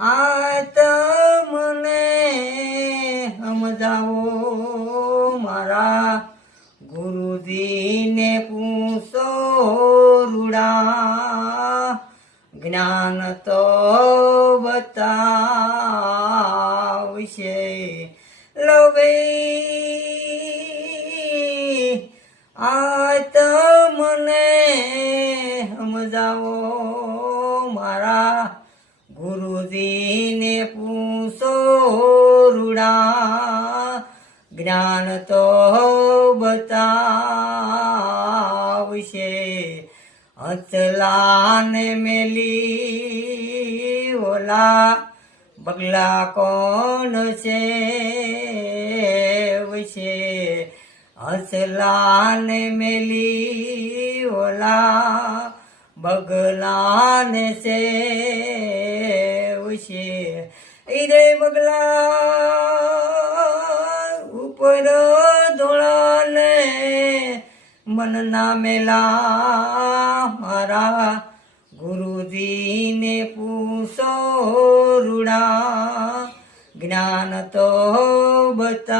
આ તમને સમજાવો મારા ગુરુજીને પૂછો રૂડા જ્ઞાન તો બતાવશે લવે આ તમને સમજાવો મારા ગુરુજીને પૂછો રૂડા જ્ઞાન તો બતાવશે હચલાને મેલી ઓલા બગલા કોણ છે વિશે હસલાને મેલી ઓલા બગલાને છે વિશે રે બગલા ઉપર ધોળાને મનના મેલા મારા ગુરુજીને પૂછો રૂડા જ્ઞાન તો બતાવશે